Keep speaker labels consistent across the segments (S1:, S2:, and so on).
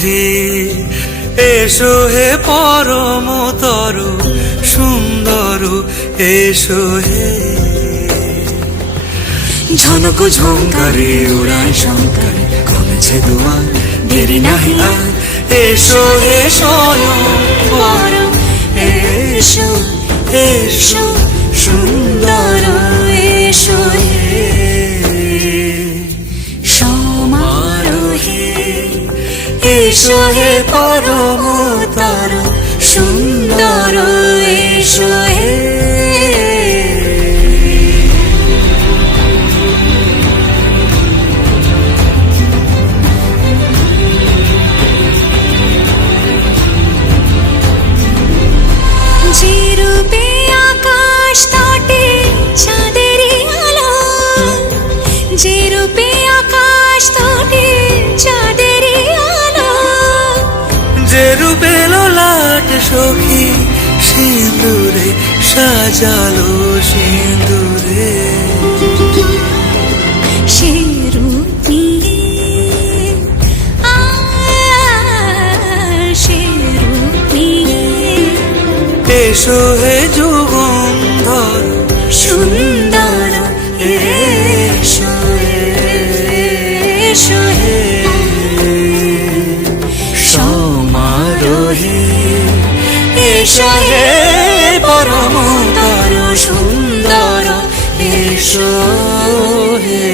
S1: বুঝি এসো হে পরম তরু সুন্দর এসো হে। ঝনক ঝঙ্কারে উড়ায় শঙ্কার কমেছে দুয়ার দেরি নাহি আর। এসো হে স্বয়ং এসো এসো শুন এসো পরম পরমতর সখী সিঁদুরে সাজালো সিঁদুরে।
S2: রূপ নিয়ে
S1: এসো হে যুগন্ধর
S2: সুন্দর
S1: এসো
S2: এসো হে।
S1: সমারোহে। এসো হে পরমতর সুন্দর এসো হে।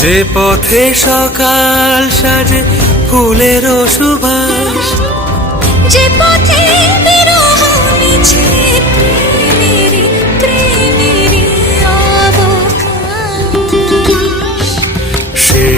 S2: যে পথে সকাল সাজে ফুলের সুবাস